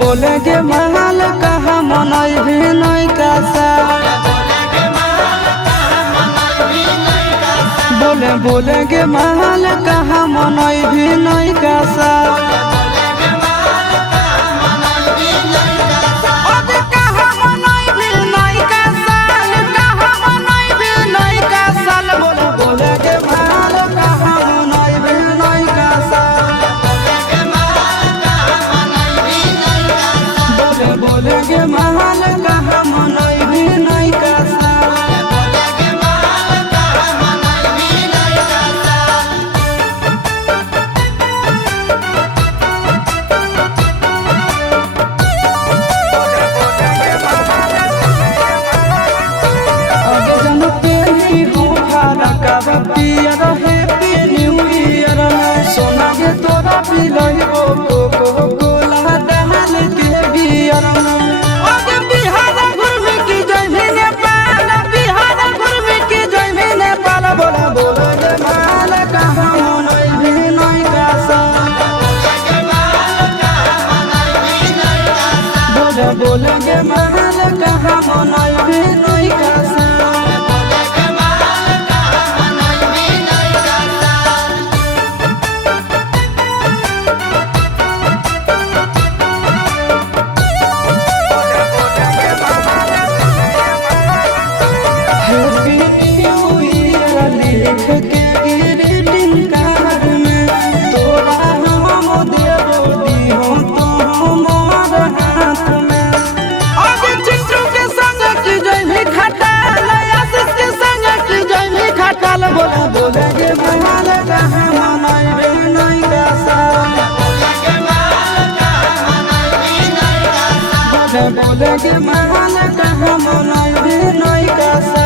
बोलेंगे महल कहाँ मनई भी नहीं कैसा बोलेंगे महल कहाँ मनई भी नहीं कैसा बोलेंगे महल कहाँ मनई भी नहीं कैसा आगे जन पेली हूँ भाड़ा कब पियर हैप्पी न्यू ईयर सोना के तोरा पिलई हो कोला डाल के बियर बोलेंगे महल कहाँ मनई भी नहीं कैसा हैप्पी न्यू ईयर लिख के ग्रीटिंग कार्ड में तोरा हम देबो दिहो तो हमार हाथ में आज चिट्टू के संग की जय भी खटाल आशीष के संग की जय भी खटाल बोलेंगे महल कहाँ मनई भी नहीं कैसा बोलेंगे महल कहाँ मनई भी नहीं कैसा।